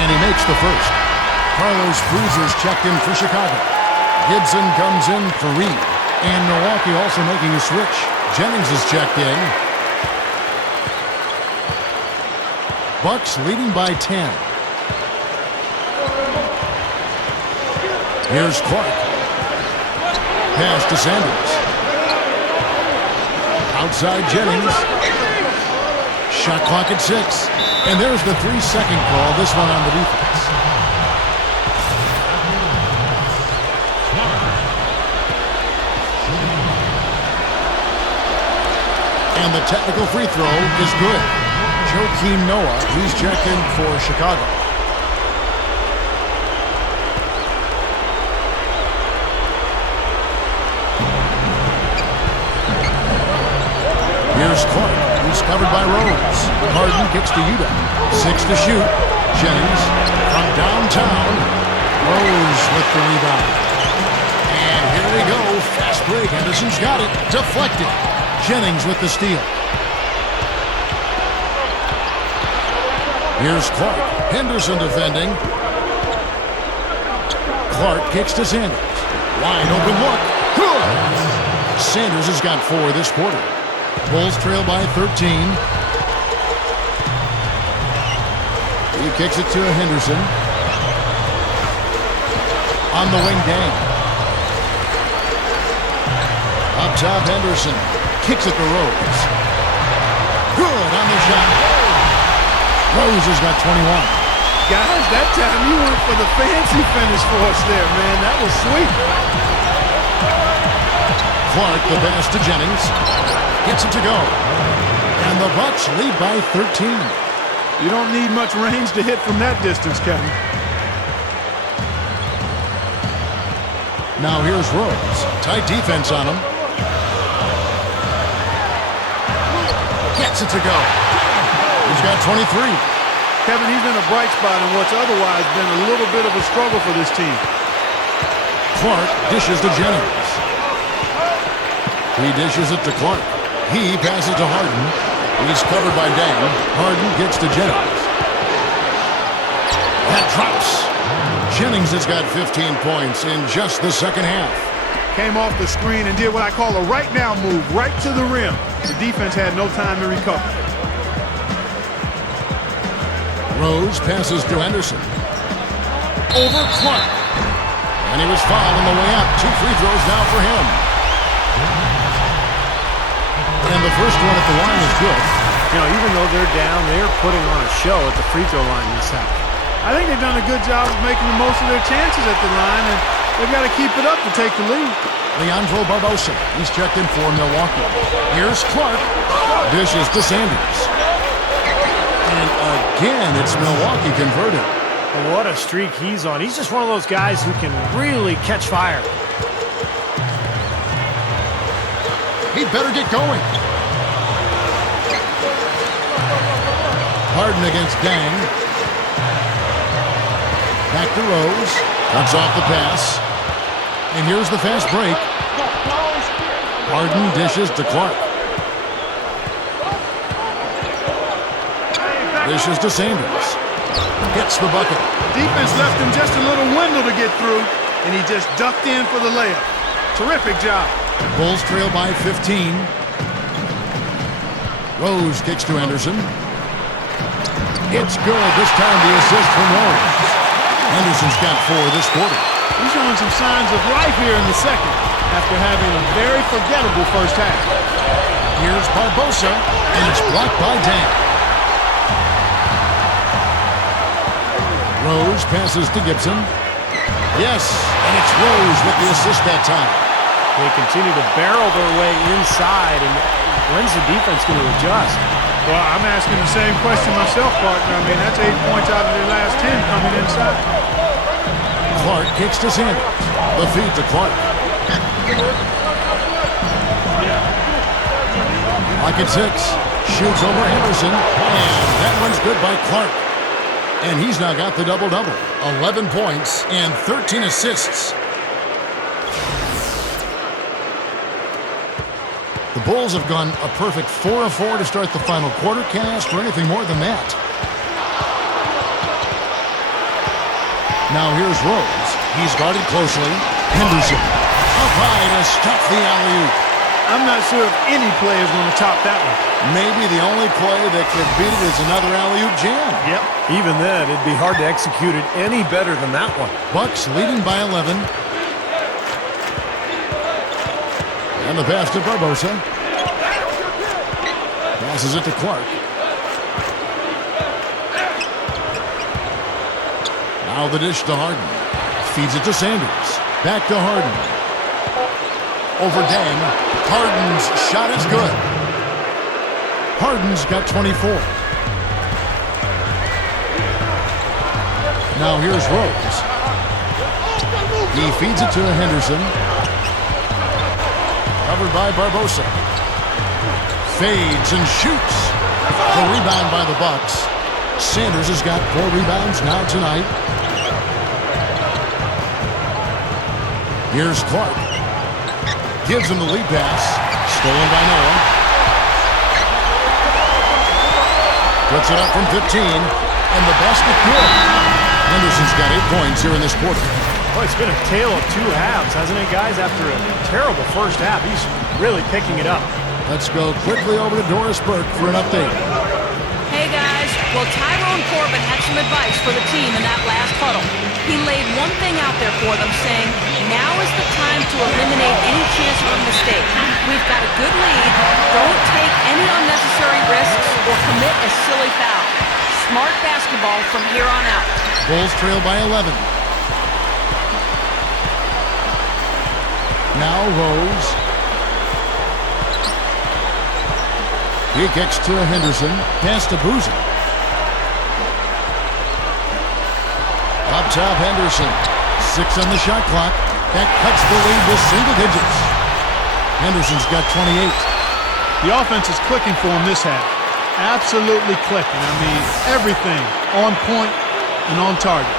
And he makes the first. Carlos Boozer's checked in for Chicago. Gibson comes in for Reed. And Milwaukee also making a switch. Jennings is checked in. Bucks leading by 10. Here's Clark. Pass to Sanders. Outside Jennings. Shot clock at 6. And there's the 3-second call. This one on the defense. And the technical free throw is good. Joakim Noah, he's checked in for Chicago. Here's Clark. He's covered by Rose. Harden kicks to Utah. 6 to shoot. Jennings from downtown. Rose with the rebound. And here we go. Fast break. Henderson's got it. Deflected. Jennings with the steal. Here's Clark. Henderson defending. Clark kicks to Sanders. Wide open look. Good. Sanders has got 4 this quarter. Bulls trail by 13. He kicks it to Henderson. On the wing, Dang. Up top, Henderson. Kicks it to Rose. Good on the shot. Rose has got 21. Guys, that time you went for the fancy finish for us there, man. That was sweet. Clark, the pass to Jennings. Gets it to go. And the Bucks lead by 13. You don't need much range to hit from that distance, Kevin. Now here's Rose. Tight defense on him. Gets it to go. He's got 23. Kevin, he's been a bright spot in what's otherwise been a little bit of a struggle for this team. Clark dishes to Jennings. He dishes it to Clark. He passes to Harden. He's covered by Dang. Harden gets to Jennings. That drops. Jennings has got 15 points in just the second half. Came off the screen and did what I call a right now move, right to the rim. The defense had no time to recover. Rose passes to Henderson. Over Clark. And he was fouled on the way out. 2 free throws now for him. And the first one at the line is good. You know, even though they're down, they're putting on a show at the free throw line this half. I think they've done a good job of making the most of their chances at the line, and they've got to keep it up to take the lead. Leandro Barbosa, he's checked in for Milwaukee. Here's Clark. Dishes to Sanders. And again, it's Milwaukee converted. What a streak he's on. He's just one of those guys who can really catch fire. He'd better get going. Harden against Dang. Back to Rose. Cuts off the pass. And here's the fast break. Harden dishes to Clark. Dishes to Sanders. Gets the bucket. Defense left him just a little window to get through, and he just ducked in for the layup. Terrific job. Bulls trail by 15. Rose kicks to Henderson. It's good. This time the assist from Rose. Henderson's got 4 this quarter. He's showing some signs of life here in the second after having a very forgettable first half. Here's Barbosa, and it's blocked by Dang. Rose passes to Gibson. Yes, and it's Rose with the assist that time. They continue to barrel their way inside, and when's the defense going to adjust? Well, I'm asking the same question myself, partner. I mean, that's 8 points out of their last 10 coming inside. Clark kicks to Sanders. The feed to Clark. Like it's 6. Shoots over Henderson. And that one's good by Clark. And he's now got the double-double. 11 points and 13 assists. The Bulls have gone a perfect 4 of 4 to start the final quarter. Can't ask for anything more than that. Now here's Rose. He's guarded closely. Henderson up high to stop the alley-oop. I'm not sure if any play is going to top that one. Maybe the only play that could beat it is another alley-oop jam. Yep. Even then, it'd be hard to execute it any better than that one. Bucks leading by 11. And the pass to Barbosa. Passes it to Clark. Now the dish to Harden. Feeds it to Sanders. Back to Harden. Over Dang. Harden's shot is good. Harden's got 24. Now here's Rose. He feeds it to Henderson. Covered by Barbosa. Fades and shoots. The rebound by the Bucks. Sanders has got 4 rebounds now tonight. Here's Clark. Gives him the lead pass. Stolen by Noah. Puts it up from 15. And the basket good. Henderson's got 8 points here in this quarter. Well, it's been a tale of 2 halves, hasn't it, guys? After a terrible first half, he's really picking it up. Let's go quickly over to Doris Burke for an update. Hey, guys. Well, Tyrone Corbin had some advice for the team in that last huddle. He laid one thing out there for them, saying, now is the time to eliminate any chance of a mistake. We've got a good lead. Don't take any unnecessary risks or commit a silly foul. Smart basketball from here on out. Bulls trail by 11. Now Rose. He kicks to Henderson. Pass to Boozer. Up top, Henderson. 6 on the shot clock. That cuts the lead to single digits. Henderson's got 28. The offense is clicking for him this half. Absolutely clicking. I mean, everything on point and on target.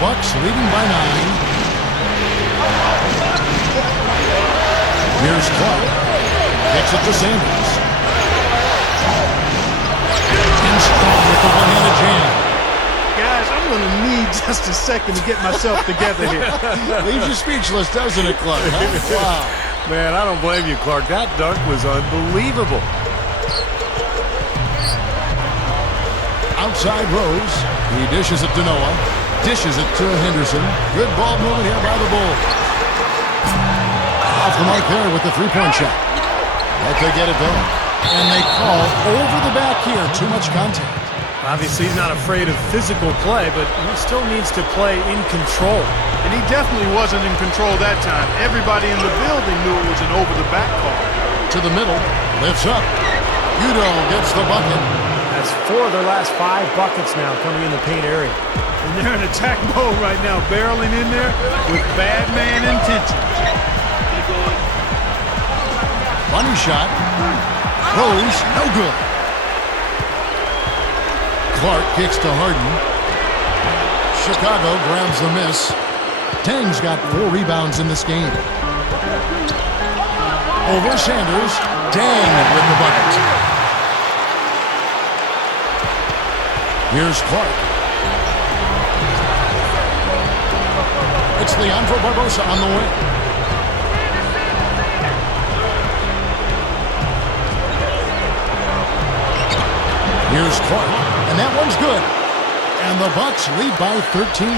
Bucks leading by 9. Here's Clark. Kicks it to Sanders. In strong with the one-handed jam. Guys, I'm going to need just a second to get myself together here. Leaves you speechless, doesn't it, Clark? Huh? Wow. Man, I don't blame you, Clark. That dunk was unbelievable. Outside Rose. He dishes it to Noah. Dishes it to Henderson. Good ball movement here by the Bulls. Off the mark there with the three-point shot. But they get it back. And they call over the back here. Too much contact. Obviously, he's not afraid of physical play, but he still needs to play in control. And he definitely wasn't in control that time. Everybody in the building knew it was an over-the-back call. To the middle. Lifts up. Udo gets the bucket. That's 4 of their last 5 buckets now coming in the paint area. And they're in attack mode right now, barreling in there with bad man intentions. Money shot. Rose, no good. Clark kicks to Harden. Chicago grabs the miss. Tang's got 4 rebounds in this game. Over Sanders. Tang with the bucket. Here's Clark. It's Leandro Barbosa on the wing. Here's Clark, and that one's good. And the Bucks lead by 13.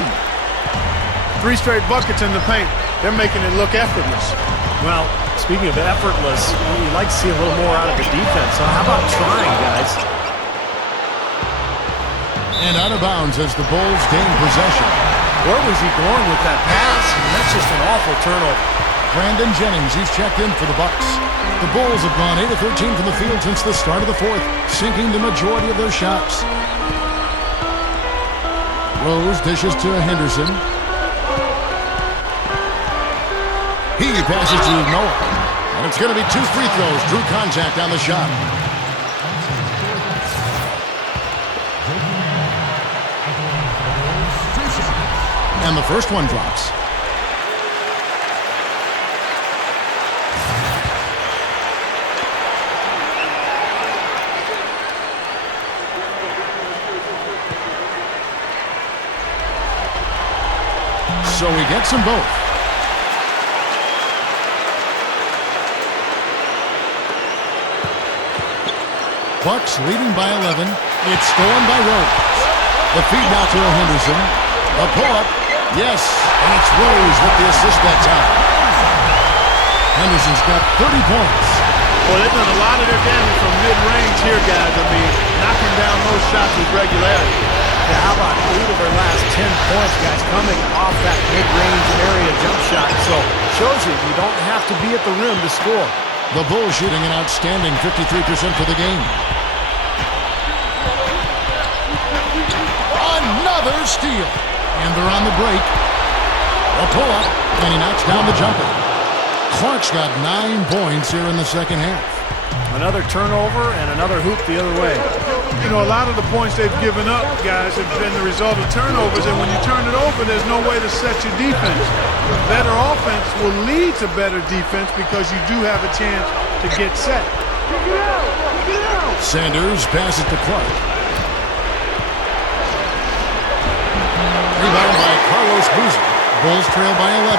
3 straight buckets in the paint. They're making it look effortless. Well, speaking of effortless, you'd like to see a little more out of the defense. So how about trying, guys? And out of bounds as the Bulls gain possession. Where was he going with that pass? I mean, that's just an awful turnover. Brandon Jennings, he's checked in for the Bucks. The Bulls have gone 8 of 13 from the field since the start of the 4th, sinking the majority of their shots. Rose dishes to Henderson. He passes to Noah. And it's going to be 2 free throws. Drew contact on the shot. And the first one drops. So he gets them both. Bucks leading by 11. It's stolen by Rose. The feed now to Henderson. A pull-up. Yes, and it's Rose with the assist that time. Henderson's got 30 points. Well, they've done a lot of their damage from mid-range here, guys. I mean, knocking down those shots with regularity. Yeah, how about 8 of their last 10 points, guys, coming off that mid-range area jump shot. So, shows you don't have to be at the rim to score. The Bulls shooting an outstanding 53% for the game. Another steal. And they're on the break. A pull-up, and he knocks down the jumper. Clark's got 9 points here in the second half. Another turnover and another hoop the other way. You know, a lot of the points they've given up, guys, have been the result of turnovers, and when you turn it over, there's no way to set your defense. Better offense will lead to better defense because you do have a chance to get set. Sanders passes to Clark. Rebound by Carlos Boozer. Bulls trail by 11.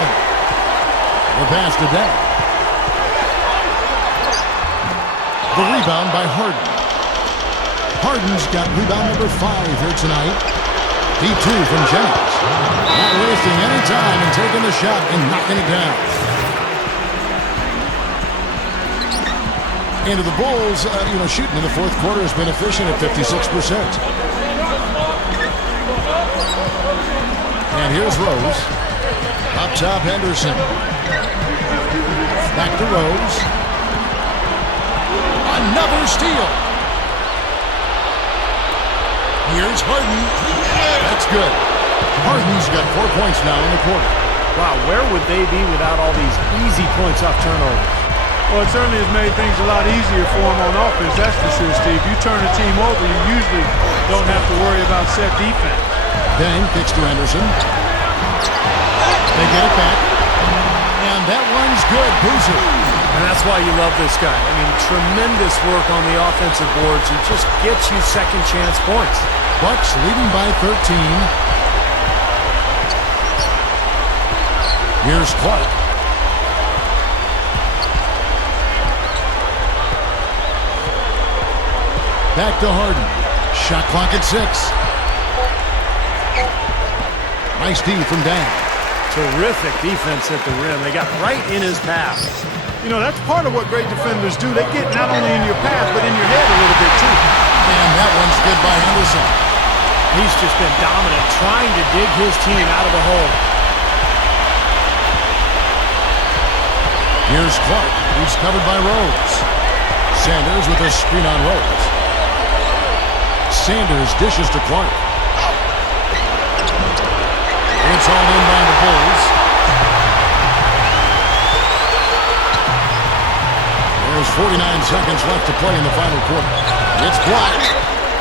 The pass to Dent. The rebound by Harden. Harden's got rebound number 5 here tonight. Deep 2 from Jennings. Not wasting any time and taking the shot and knocking it down. Into the Bulls, shooting in the fourth quarter has been efficient at 56%. And here's Rose. Up top, Henderson. Back to Rose. Another steal. Here's Harden. That's good. Harden's got 4 points now in the quarter. Wow, where would they be without all these easy points off turnovers? Well, it certainly has made things a lot easier for them on offense, that's for sure, Steve. You turn a team over, you usually don't have to worry about set defense. Deng kicks to Henderson. They get it back. And that one's good. Boozer. And that's why you love this guy. I mean, tremendous work on the offensive boards. He just gets you second chance points. Bucks leading by 13. Here's Clark. Back to Harden. Shot clock at 6. Nice D from Deng. Terrific defense at the rim. They got right in his path. You know, that's part of what great defenders do. They get not only in your path, but in your head a little bit, too. And that one's good by Henderson. He's just been dominant, trying to dig his team out of the hole. Here's Clark. He's covered by Rose. Sanders with a screen on Rose. Sanders dishes to Clark. It's all in by the Bulls. There's 49 seconds left to play in the final quarter. It's blocked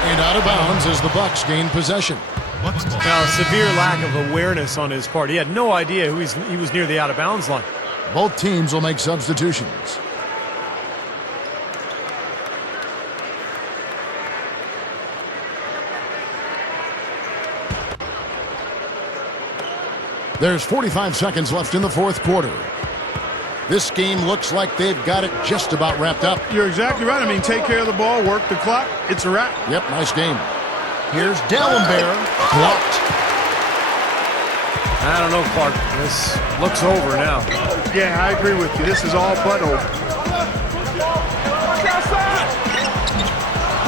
and out of bounds as the Bucks gain possession. Now, severe lack of awareness on his part. He had no idea he was near the out of bounds line. Both teams will make substitutions. There's 45 seconds left in the fourth quarter. This game looks like they've got it just about wrapped up. You're exactly right. I mean, take care of the ball, work the clock. It's a wrap. Yep, nice game. Here's Dellenberg. Blocked. I don't know, Clark. This looks over now. Yeah, I agree with you. This is all but over.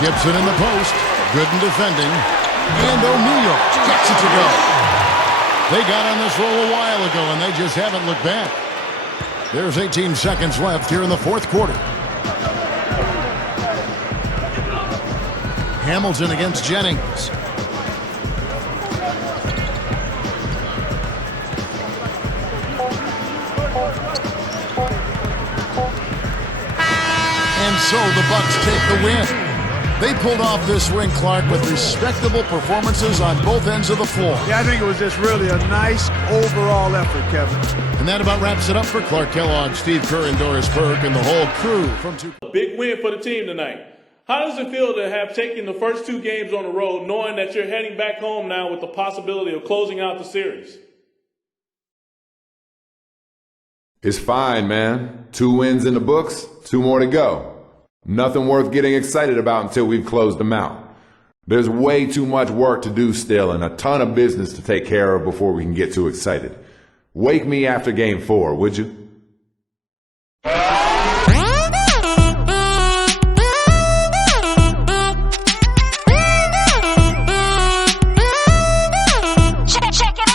Gibson in the post. Good in defending. And O'Neal gets it to go. They got on this roll a while ago, and they just haven't looked back. There's 18 seconds left here in the fourth quarter. Hamilton against Jennings. And so the Bucks take the win. They pulled off this win, Clark, with respectable performances on both ends of the floor. Yeah, I think it was just really a nice overall effort, Kevin. And that about wraps it up for Clark Kellogg, Steve Kerr, and Doris Burke, and the whole crew from 2K. Big win for the team tonight. How does it feel to have taken the first 2 games on the road, knowing that you're heading back home now with the possibility of closing out the series? It's fine, man. 2 wins in the books, 2 more to go. Nothing worth getting excited about until we've closed them out. There's way too much work to do still and a ton of business to take care of before we can get too excited. Wake me after game 4, would you?